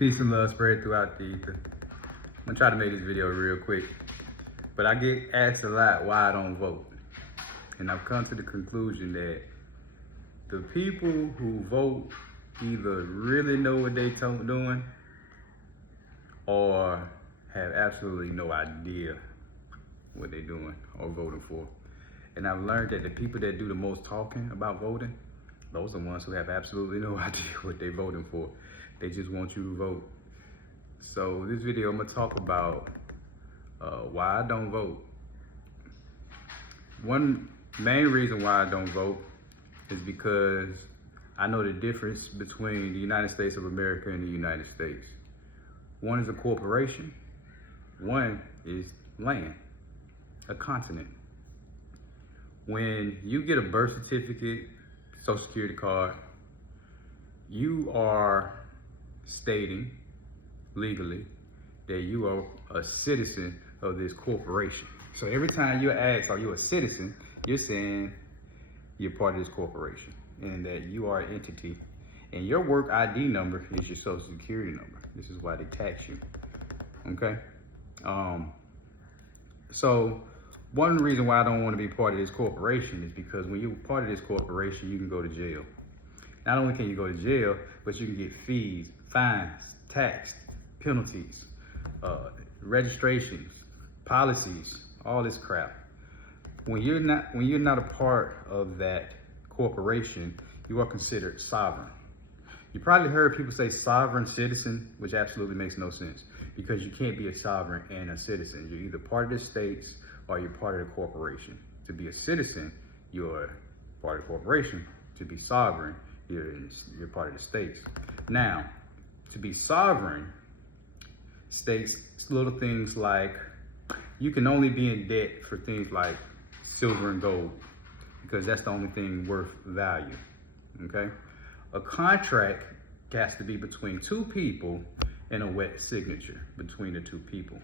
Peace and love spread throughout the ether. I'm gonna try to make this video real quick, but I get asked a lot why I don't vote. And I've come to the conclusion that the people who vote either really know what they're doing or have absolutely no idea what they're doing or voting for. And I've learned that the people that do the most talking about voting, those are the ones who have absolutely no idea what they're voting for. They just want you to vote. So this video, I'm gonna talk about why I don't vote. One main reason why I don't vote is because I know the difference between the United States of America and the United States. One is a corporation, one is land, a continent. When you get a birth certificate, Social Security card, you are stating legally that you are a citizen of this corporation. So every time you're asked, are you a citizen, you're saying you're part of this corporation and that you are an entity. And your work ID number is your Social Security number. This is why they tax you, okay? So one reason why I don't want to be part of this corporation is because when you're part of this corporation, you can go to jail. Not only can you go to jail, but you can get fees, fines, tax, penalties, registrations, policies, all this crap. When you're not a part of that corporation, you are considered sovereign. You probably heard people say sovereign citizen, which absolutely makes no sense because you can't be a sovereign and a citizen. You're either part of the states or you're part of the corporation. To be a citizen, you're part of the corporation. To be sovereign, you're part of the states. Now, to be sovereign states little things like you can only be in debt for things like silver and gold because that's the only thing worth value, okay? A contract has to be between two people and a wet signature between the two people,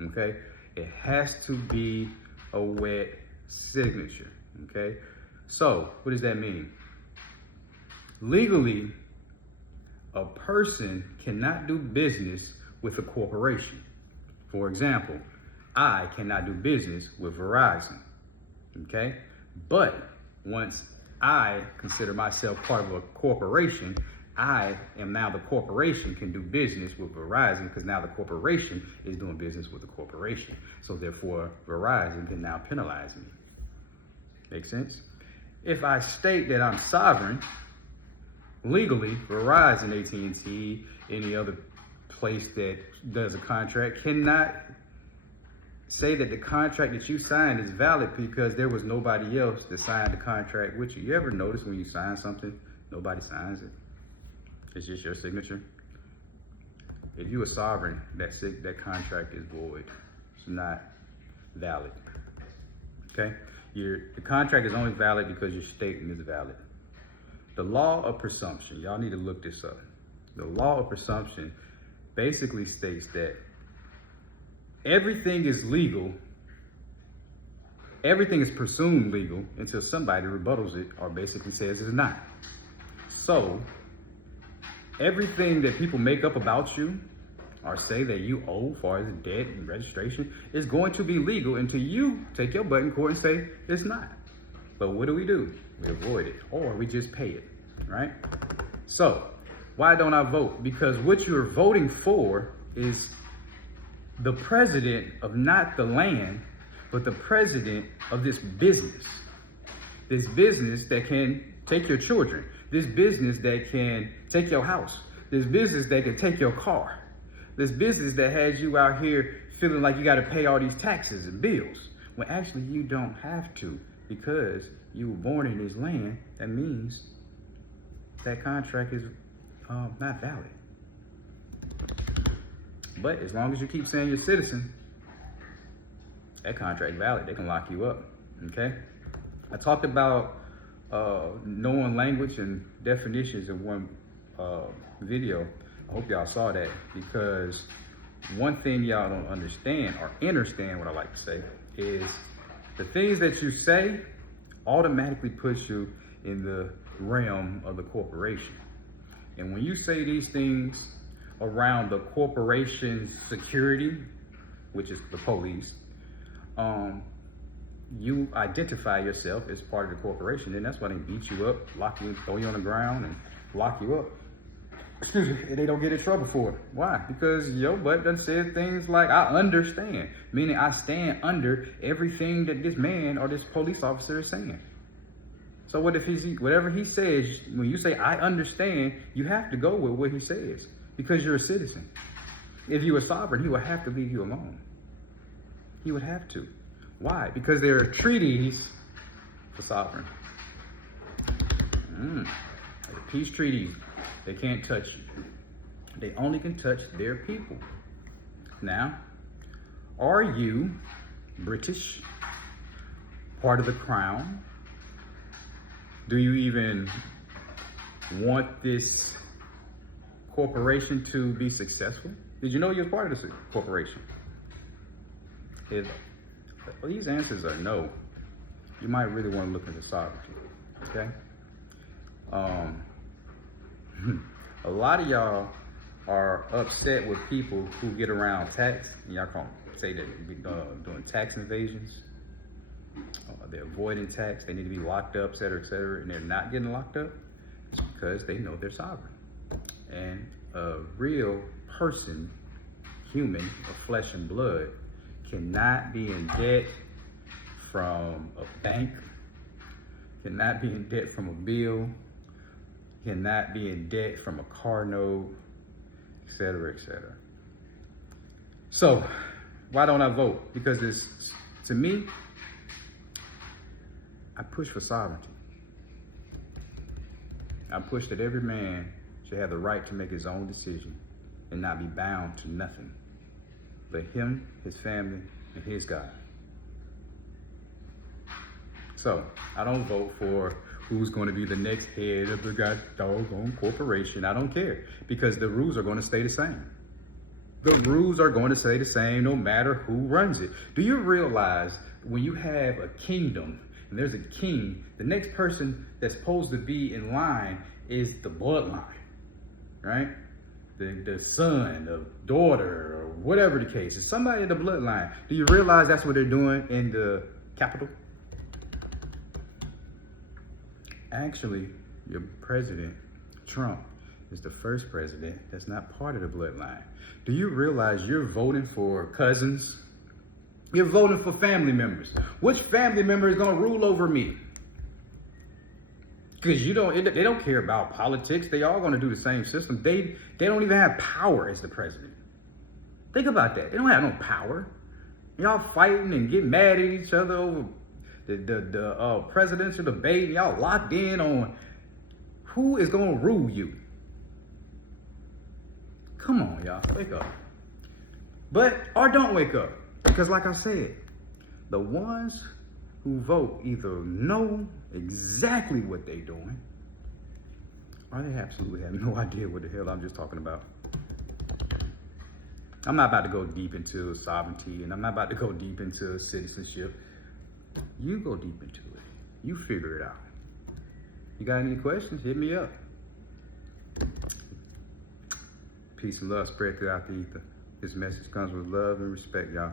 okay? It has to be a wet signature, okay? So what does that mean? Legally, a person cannot do business with a corporation. For example, I cannot do business with Verizon, okay? But once I consider myself part of a corporation, I am now the corporation can do business with Verizon because now the corporation is doing business with the corporation. So therefore, Verizon can now penalize me. Make sense? If I state that I'm sovereign, legally, Verizon, AT&T, any other place that does a contract cannot say that the contract that you signed is valid because there was nobody else that signed the contract with you. You ever notice when you sign something, nobody signs it? It's just your signature. If you are sovereign, that contract is void. It's not valid, okay? The contract is only valid because your statement is valid. The law of presumption, y'all need to look this up. The law of presumption basically states that everything is legal, everything is presumed legal until somebody rebuttals it or basically says it's not. So, everything that people make up about you or say that you owe as far as debt and registration is going to be legal until you take your butt in court and say it's not. But what do? We avoid it or we just pay it, right? So, why don't I vote? Because what you're voting for is the president of not the land, but the president of this business. This business that can take your children. This business that can take your house. This business that can take your car. This business that has you out here feeling like you got to pay all these taxes and bills. When actually you don't have to because you were born in this land. That means that contract is not valid. But as long as you keep saying you're a citizen, that contract valid. They can lock you up, okay? I talked about knowing language and definitions in one video. I hope y'all saw that because one thing y'all don't understand or understand what I like to say is the things that you say automatically puts you in the realm of the corporation. And when you say these things around the corporation's security, which is the police, you identify yourself as part of the corporation, and that's why they beat you up, lock you, throw you on the ground, and lock you up. Excuse me, and they don't get in trouble for it. Why? Because your butt done said things like, I understand, meaning I stand under everything that this man or this police officer is saying. So what if whatever he says, when you say, I understand, you have to go with what he says, because you're a citizen. If you were sovereign, he would have to leave you alone. He would have to. Why? Because there are treaties for sovereign. Like a peace treaty, they can't touch you. They only can touch their people. Now, are you British? Part of the crown? Do you even want this corporation to be successful? Did you know you're part of this corporation? If these answers are no, you might really want to look into sovereignty, okay? A lot of y'all are upset with people who get around tax, and y'all can't say that they're doing tax evasions. They're avoiding tax, they need to be locked up, et cetera, and they're not getting locked up. It's because they know they're sovereign. And a real person, human, of flesh and blood, cannot be in debt from a bank, cannot be in debt from a bill, cannot be in debt from a car note, et cetera, et cetera. So, why don't I vote? Because it's, to me, I push for sovereignty. I push that every man should have the right to make his own decision and not be bound to nothing but him, his family, and his God. So, I don't vote for who's going to be the next head of the doggone corporation. I don't care, because the rules are going to stay the same. The rules are going to stay the same no matter who runs it. Do you realize when you have a kingdom and there's a king, the next person that's supposed to be in line is the bloodline, right? The son, the daughter, or whatever the case. It's somebody in the bloodline. Do you realize that's what they're doing in the Capitol? Actually, your president, Trump, is the first president that's not part of the bloodline. Do you realize you're voting for cousins? You're voting for family members. Which family member is going to rule over me? Because they don't care about politics. They all going to do the same system. They don't even have power as the president. Think about that. They don't have no power. Y'all fighting and get mad at each other over the presidential debate. Y'all locked in on who is going to rule you. Come on, y'all, wake up. Or don't wake up. Because like I said, the ones who vote either know exactly what they're doing, or they absolutely have no idea what the hell I'm just talking about. I'm not about to go deep into sovereignty, and I'm not about to go deep into citizenship. You go deep into it. You figure it out. You got any questions? Hit me up. Peace and love spread throughout the ether. This message comes with love and respect, y'all.